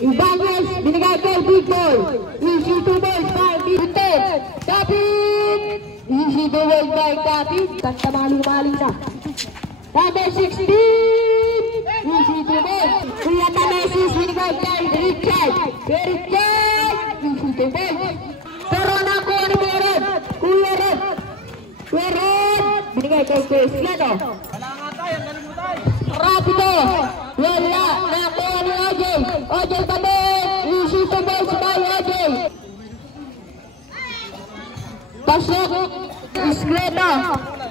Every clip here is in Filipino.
Ibanez, binigay kay Big Boy. Easy to ball, 5-10. Kapit! Easy to ball by Kapit. Basta mali-mali na. Number 16. Easy to ball. Kuya Tamesis, binigay kay Richard. Richard! Easy to ball. Pero nakuha ni Meron. Kuya Red. Kuya Red. Binigay kay Chris Leto. Rapido. Wala. Nakuha ni OJ. OJ Tabet. Easy to ball by OJ. Pasok. Iskleto.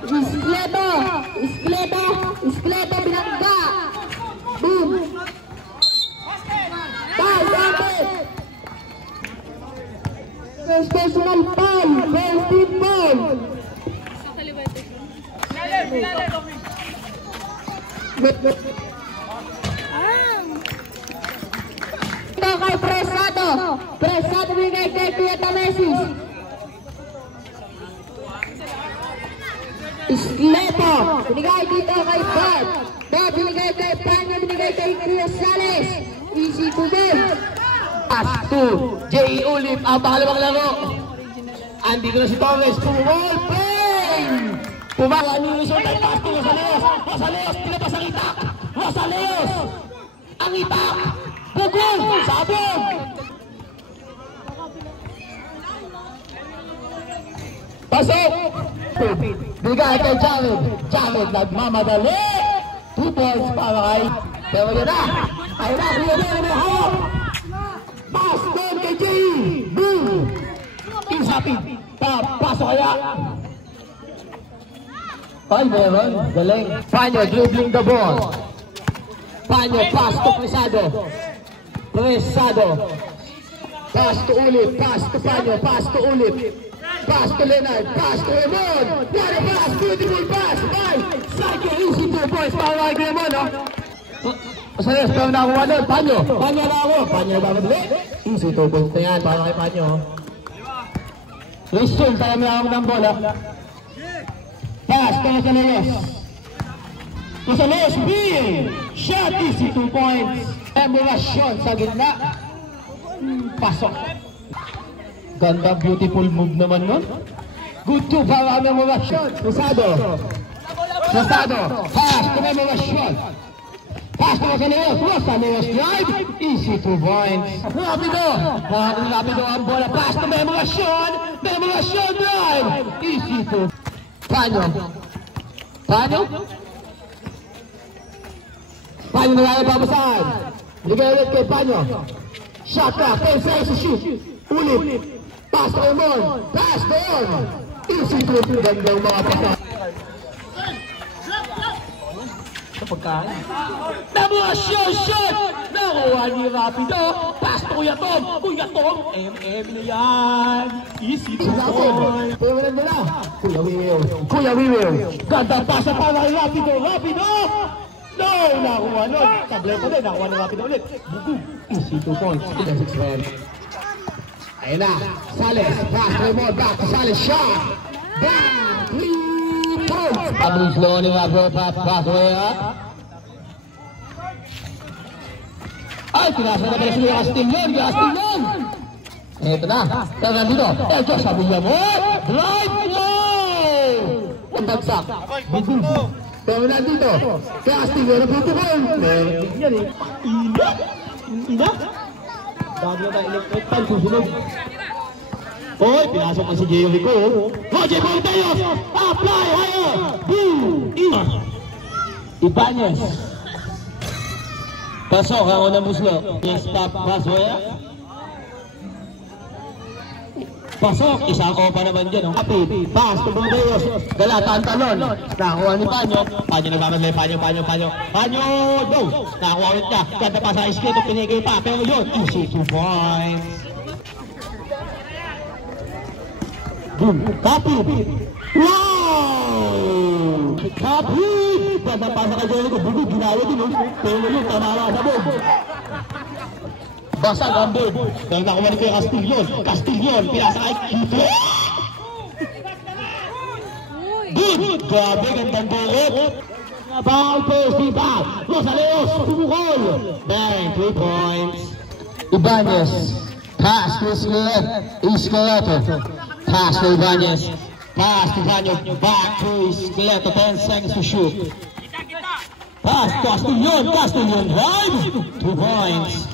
Iskleto. Iskleto. Iskleto binangga. Boom. Ball. Rapido. First personal foul. First team foul. Ito kay Presado. Presado binigay kay Kuya Tamesis. Iskleto. Binigay dito kay Bad. Bad binigay kay Panyo. Binigay kay Kuya Sales. Easy to ball. Pass to J.E. Ulip. Ang pangalawang laro. Andito na si Torres. Ball play. Pumawa ni Luzon ay pass to Rosaleos. Rosaleos. Tinabas ang itak. Rosaleos. Ang itak. Bugol. Sabong. Pasok. Bigay kay Jared. Jared nagmamadali. 2 points para kay. Pero yun na. Ayun na. Ayun na. Hawak. Pass doon kay J.E. Boom. Insapid. Pasok kaya. Ay, meron. Galing. Panyo dribbling the ball. Panyo pass to Presado. Presado. Pass to Ulip. Pass to Panyo. Pass to Ulip. Pass to Leonard. Pass to Emon. What a pass. Beautiful pass. By Psycho. Easy 2 points. Para kay Emon, no? Masayos. Pero nakuha doon. Panyo. Panyo na ako. Panyo na babadali. Easy 2 points na yan. Para kay Panyo. Christian. Tayo may ako ng bola. Pass to Rosaleos. Rosaleos Bill. Shot. Easy 2 points. Emulation sa gitna. Pasok. Ganda, beautiful move naman nun. Good to para Emulation. Rosado. Rosado. Pass to Emulation. Pass to Rosaleos. Rosaleos drive. Easy 2 points. Rapido. Rapido ang bola. Pass to Emulation. Emulation drive. Easy 2. Panyo. Panyo? Panyo na lang pabasahan. Ligay ulit kay Panyo. Shot ka. 10 seconds to shoot. Ulit. Pass to Emon. Pass doon. Easy to shoot. Gandang mga pasahan. Sa pagkain. Nabuha shot. Nakuha ni Rapido. Pass to Kuya Tom. Kuya Tom. MM na yan. Easy to shoot. Pwede mo na. Kuya Wiwil. Ganda pasa para kay Rapido. Rapido. No. Nakuha nun. Sablay pa din. Nakuha ni Rapido ulit. Bugu. Easy 2 points. 6-1. Ayun na. Sales. Pass to Emon. Back to Sales. Shot. Back. 3 points. Abang slow ni Rapido. Pass away up. Ay, pinasa na pala sila Castillion. Castillion. Ito na. Tara dito. Ito sabi niya mo. Drive. Wow. Ang bagsak. Pero nandito. Castillion. Nabutukan. Yan eh. Ina. Dami na tayo electric pan. Susunod. Oy, pinasok na si Jericho. Roger Monteos. Apply. Higher. Boom. Ibanez. Pasok ang unang buslo. Stop pass. Pasok. Isang opa naman dyan. Kapit. Pass to Monteos. Galata ang talon. Nakuha ni Panyo. Panyo nagmamadali. Panyo. Panyo. Go. Nakuha ulit niya. Ganda pa sa iskito. Pinigay pa. Pero yun. Easy 2 points. Boom. Kapit. Wow! Kapit! Ganda pa sa kajali ko. Bugod. Ginawa din. Pero yun. Tamawa sa bog. Basag ang board. Dahil nakuha ni Kuya Castillion. Pinasa kay Kito. Good! Grabe, gandang bulot. Foul, first foul. Rosaleos, tumukol. Bang, 3 points. Ibanez. Pass to Escaleto. Pass to Ibanez. Pass to Ibanez. Back to Escaleto. 10 seconds to shoot. Pass, Castellon. Right? 2 points.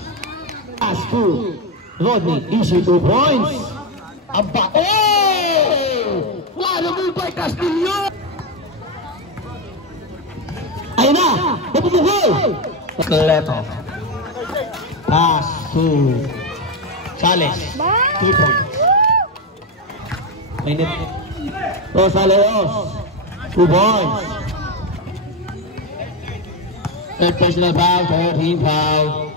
Pass to Rodney. Easy 2 points. Aba. Oh! Wala mo ba Castellon? Ayun na! Napupukol! Escaleto. Pass to Sales. 2 points. Mainit. Rosaleos. 2 points. Third personal foul, 13 foul.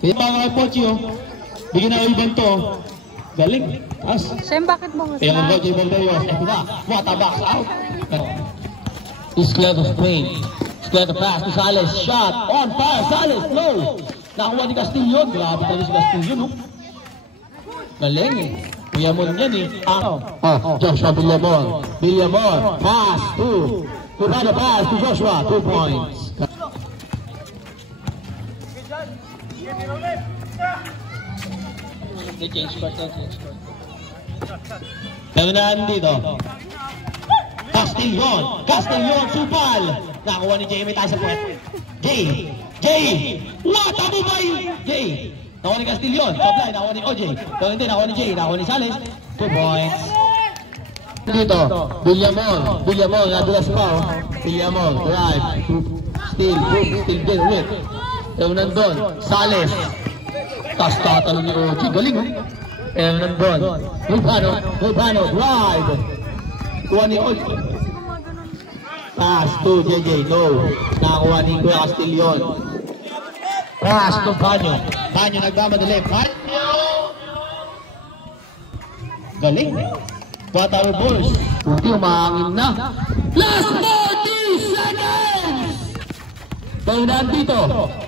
Kaya mga Pochi, bigyan na ibang to. Galing. Shem, bakit mo gusto? Kaya ang Pochi Balderos. Ito na. What a box out. Escaleto Spain. Escaleto pass to Sales. Shot. On fire. Sales. No. Nakuha ni Castillo. Grabe talaga si Castillo, no? Galing eh. Kuya Mon yan eh. Joshua Villamor. Pass to. Provide a pass to Joshua. 2 points. Tangan dito. Castellon, Supal. Nakuha ni Jay, may tayo sa puwet. Jay! What? Ano ba yun? Jay! Nakuha ni Castellon. Supply, nakuha ni OJ. Pero hindi, nakuha ni Jay. Nakuha ni Sales. 2 points. Dito, Villamor, nadulas pa. Villamor, drive. Still din, ulit. Pero nandun, Sales. Tapos tatalo ni OJ. Galing, oh. Pero nandun, Rubano, drive. Kuha ni OJ. Pass to JJ, no. Nakakuha ni Kuya Castellon. Pass to Banyo. Banyo nagmamadali. Banyo! Galing. Water balls. Kunti umangin na. Last 40 seconds! Tayo na dito.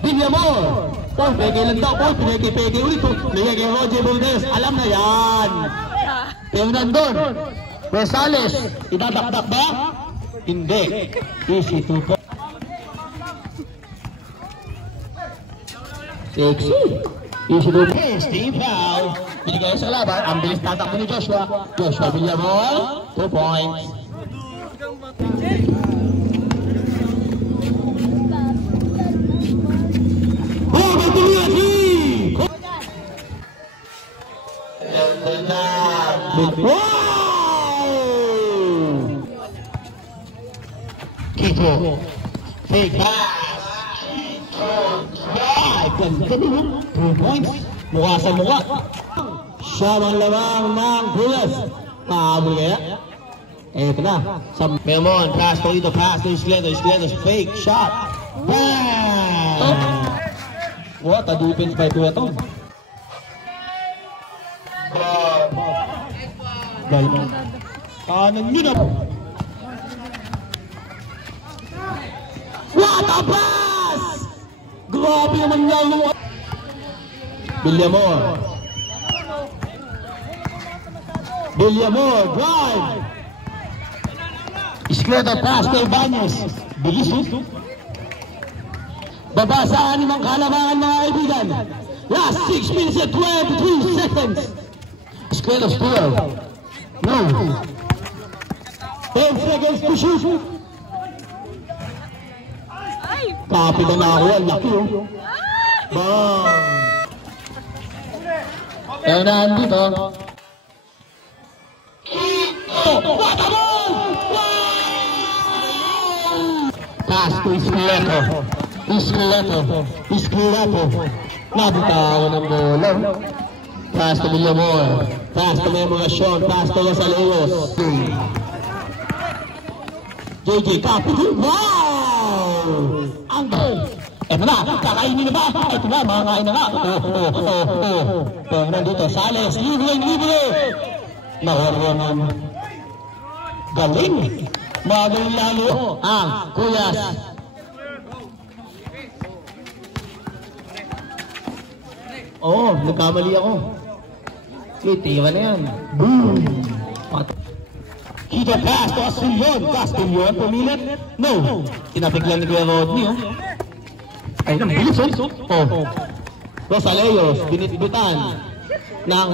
Villamor. Peke lang daw. Peke ulit. Peke Roger Valdez. Alam na yan. Tayo na doon. Rosales. Idadakdak ba? Hindi. Easy 2 points. Sexy. Easy 2 points. Team foul. Binigay sa laban. Ang bilis tatakbo ni Joshua. Joshua Villamor. 2 points. Oh, Matulasi! Kito. Fake pass. Ganda din. 2 points. Mukha sa mukha. Siya ang lamang ng Pulas. Mahabol kaya? Eto na. Memon. Pass to ito. Pass to Escaleto. Fake shot. Bang! What a defense by Tuetong. Galing. Kanan nyo na. What a pass! Grabe naman niya. Villamor, drive! Escaleto pass kay Ibanez. Bilis ito. Babasaan ng kalamangan mga kaibigan. Last 6 minutes and 22 seconds. Escaleto still. No. 10 seconds to shoot. Kapit na ako. Ang laki oh. Bang! Kaya na dito. What a ball! Pass to Escaleto. Nabitawan ng bola. Pass to Villamor. Pass to Memorasyon. Pass to Rosaleos. JJ kapit. Wow! Ang ball! Eto na, kakainin na ba? Eto na, mga kain na nga. Nandito, Sales, libre. Nawaronan. Galing. Magaling lalo. Kuyas. Nagkamali ako. Tira na yan. Boom! dito pass to Castillon. Castillon pumilit. No. Kinapik lang ni Kuya Rodney, oh. Ay, nang bilis, oh. Oh. Rosaleyos, binitbitan ng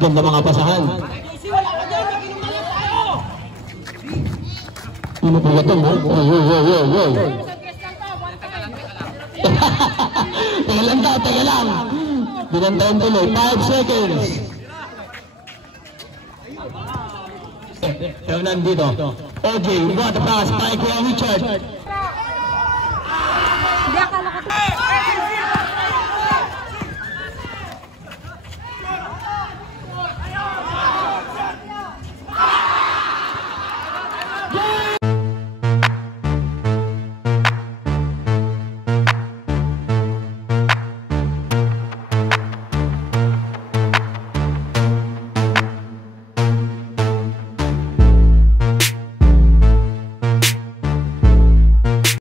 ganda mga pasahan. Ano po ito, oh? Wow. Teka lang. Binantayan tuloy. 5 seconds. Pero nandito. OJ, what the pass by Kuya Richard.